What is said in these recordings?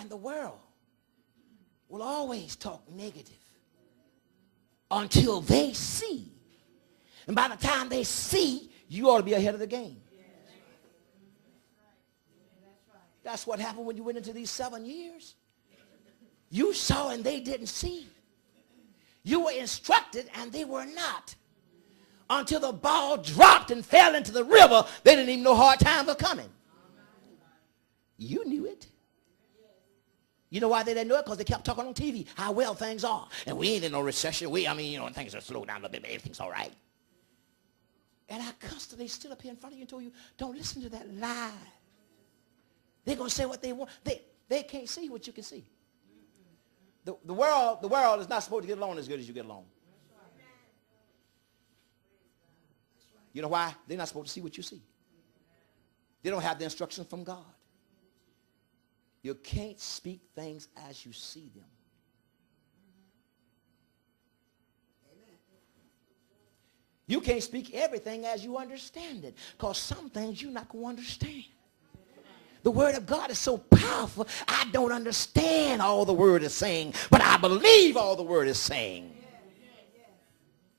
And the world will always talk negative until they see. And by the time they see, you ought to be ahead of the game. That's what happened when you went into these 7 years. You saw and they didn't see. You were instructed and they were not. Until the ball dropped and fell into the river, they didn't even know hard times were coming. You knew it. You know why they didn't know it? Because they kept talking on TV how well things are. And we ain't in no recession. Things are slowed down a little bit, but everything's all right. And I constantly stood up here in front of you and told you, don't listen to that lie. They're going to say what they want. They can't see what you can see. The world is not supposed to get along as good as you get along. You know why? They're not supposed to see what you see. They don't have the instructions from God. You can't speak things as you see them. You can't speak everything as you understand it, because some things you're not going to understand. The word of God is so powerful, I don't understand all the word is saying, but I believe all the word is saying.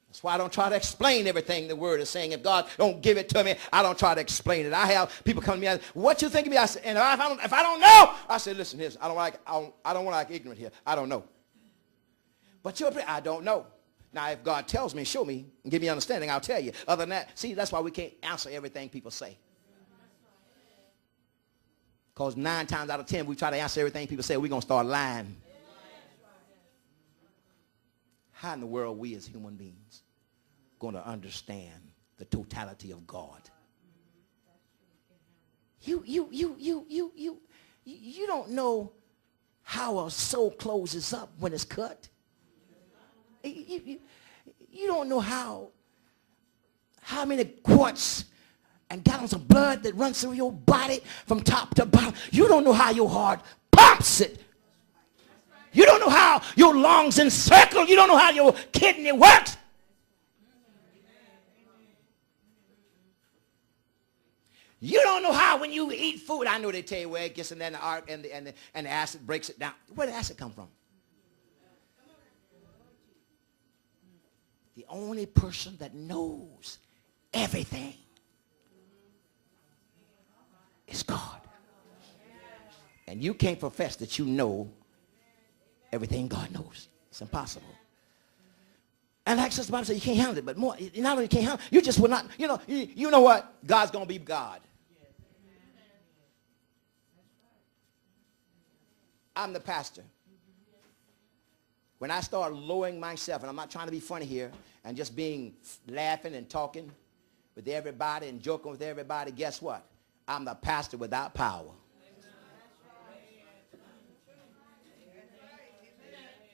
That's why I don't try to explain everything the word is saying. If God don't give it to me, I don't try to explain it. I have people come to me and say, what you think of me? I say, and if I don't know, I say, listen, I don't want to act ignorant here. I don't know. But I don't know. Now, if God tells me, show me, and give me understanding, I'll tell you. Other than that, see, that's why we can't answer everything people say. Because 9 times out of 10, we try to answer everything people say, we're going to start lying. How in the world we as human beings going to understand the totality of God? You don't know how a sew closes up when it's cut. You don't know how many quarts and gallons of blood that runs through your body from top to bottom. You don't know how your heart pumps it. You don't know how your lungs encircle. You don't know how your kidney works. You don't know how when you eat food, I know they tell you where it gets in there and the acid breaks it down. Where did the acid come from? The only person that knows everything is God. And you can't profess that you know everything God knows. It's impossible. And like Sister Bible said, you can't handle it, but more, not only you can't handle it, you just will not, you know what? God's going to be God. I'm the pastor. When I start lowering myself, and I'm not trying to be funny here, and just laughing and talking with everybody and joking with everybody, guess what? I'm the pastor without power.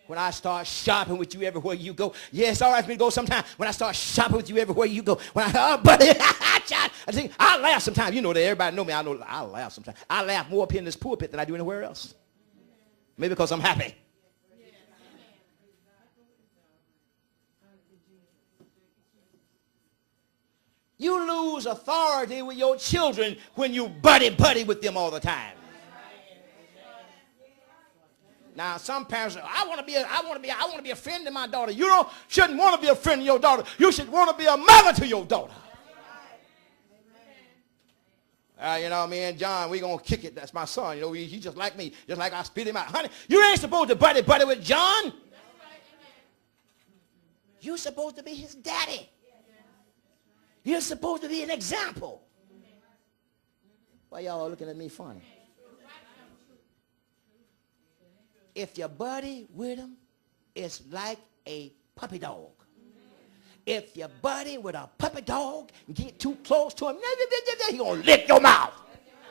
When I start shopping with you everywhere you go, yeah, it's all right for me to go sometime. When I start shopping with you everywhere you go, buddy, I laugh sometimes. You know that everybody know me. I know I laugh sometimes. I laugh more up here in this pulpit than I do anywhere else. Maybe because I'm happy. You lose authority with your children when you buddy with them all the time. Now, some parents say, I want to be a friend to my daughter. You shouldn't want to be a friend to your daughter. You should want to be a mother to your daughter. Me and John, we going to kick it. That's my son. He just like me. Just like I spit him out. Honey, you ain't supposed to buddy with John. You're supposed to be his daddy. You're supposed to be an example. Why y'all looking at me funny? If your buddy with him, it's like a puppy dog. If your buddy with a puppy dog get too close to him, he's going to lick your mouth.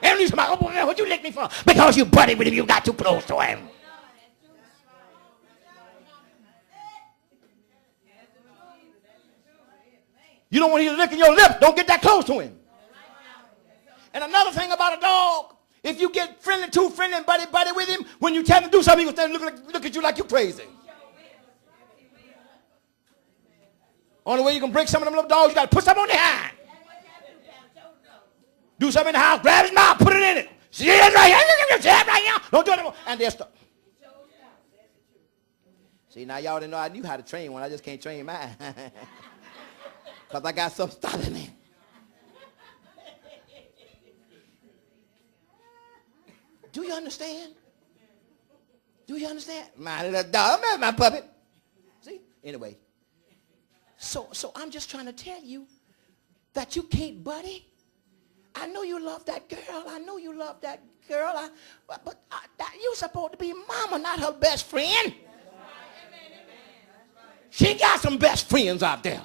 And he's like, oh, what you lick me for? Because you buddy with him, you got too close to him. You don't want him licking your lip. Don't get that close to him. And another thing about a dog, if you get too friendly and buddy with him, when you tell him to do something, he'll stand and look at you like you're crazy. Only way you can break some of them little dogs, you got to put something on their hand. Do something in the house, grab his mouth, put it in it. See it right here. See it right here. Don't do it anymore. And they'll stop. See, now y'all didn't know I knew how to train one. I just can't train mine. Because I got something stopping me. Do you understand? Do you understand? My little dog, my puppet. See? Anyway. So I'm just trying to tell you that you can't, buddy. I know you love that girl. I know you love that girl. But you're supposed to be mama, not her best friend. She got some best friends out there.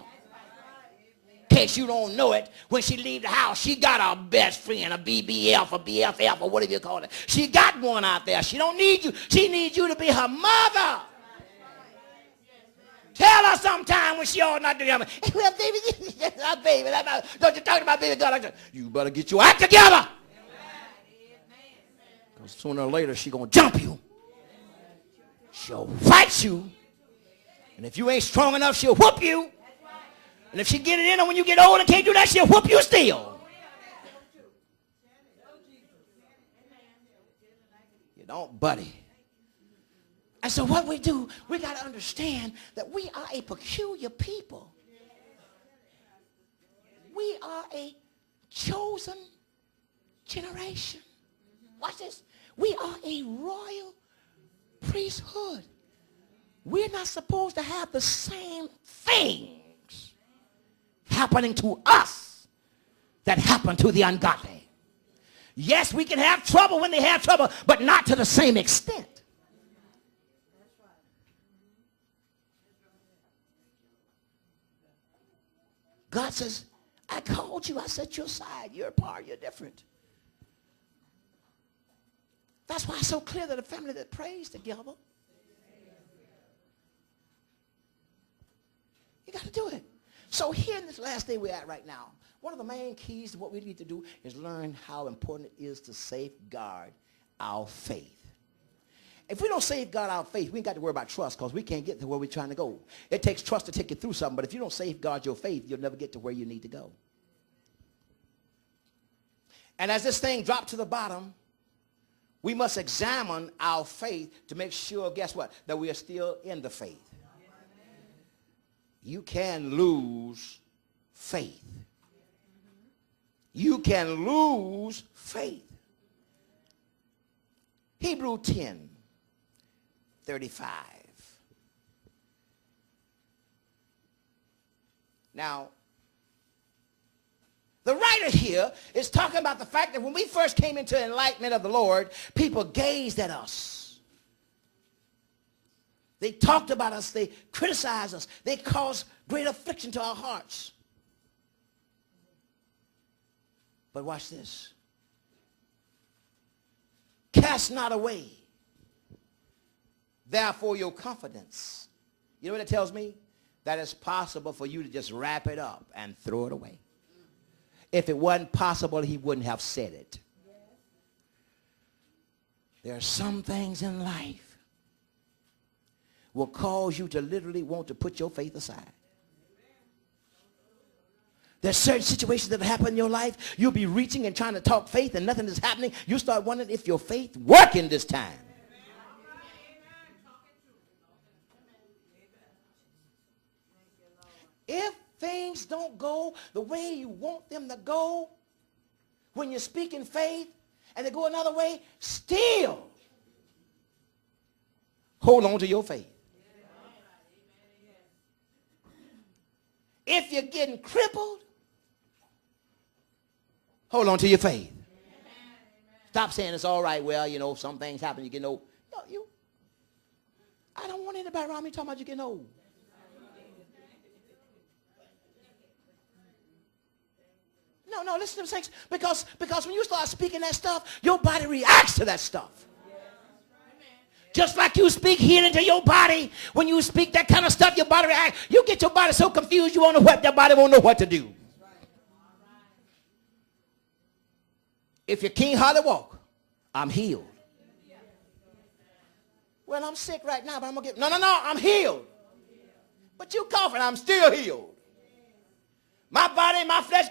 In case you don't know it, when she leave the house, she got a best friend, a BBF, a BFF, or whatever you call it. She got one out there. She don't need you. She needs you to be her mother. Tell her sometime when she ought not doing it. Well, baby, baby, don't you talk about baby God? You better get your act together. Because sooner or later, she's going to jump you. She'll fight you. And if you ain't strong enough, she'll whoop you. And if she get it in her when you get old and can't do that, she'll whoop you still. You don't, buddy. And so what we do, we got to understand that we are a peculiar people. We are a chosen generation. Watch this. We are a royal priesthood. We're not supposed to have the same things happening to us that happen to the ungodly. Yes, we can have trouble when they have trouble, but not to the same extent. God says, I called you. I set you aside. You're a part. You're different. That's why it's so clear that a family that prays together, you got to do it. So here in this last day we're at right now, one of the main keys to what we need to do is learn how important it is to safeguard our faith. If we don't safeguard our faith, we ain't got to worry about trust because we can't get to where we're trying to go. It takes trust to take you through something, but if you don't safeguard your faith, you'll never get to where you need to go. And as this thing dropped to the bottom, we must examine our faith to make sure, guess what, that we are still in the faith. You can lose faith. You can lose faith. Hebrews 10:35. Now, the writer here is talking about the fact that when we first came into the enlightenment of the Lord, people gazed at us. They talked about us. They criticized us. They caused great affliction to our hearts. But watch this. Cast not away, therefore, your confidence. You know what it tells me? That it's possible for you to just wrap it up and throw it away. If it wasn't possible, he wouldn't have said it. There are some things in life will cause you to literally want to put your faith aside. There's certain situations that happen in your life. You'll be reaching and trying to talk faith and nothing is happening. You start wondering if your faith working this time. If things don't go the way you want them to go, when you're speaking faith and they go another way, still hold on to your faith. If you're getting crippled, hold on to your faith. Stop saying it's all right. Well, you know, some things happen. You get old. No, I don't want anybody around me talking about you getting old. No, listen to me, because when you start speaking that stuff, your body reacts to that stuff. Just like you speak healing to your body, when you speak that kind of stuff, your body reacts. You get your body so confused, you won't know what your body won't know what to do. If you can't hardly walk, I'm healed. Well, I'm sick right now, but I'm going to get... No, I'm healed. But you coughing, I'm still healed. My body and my flesh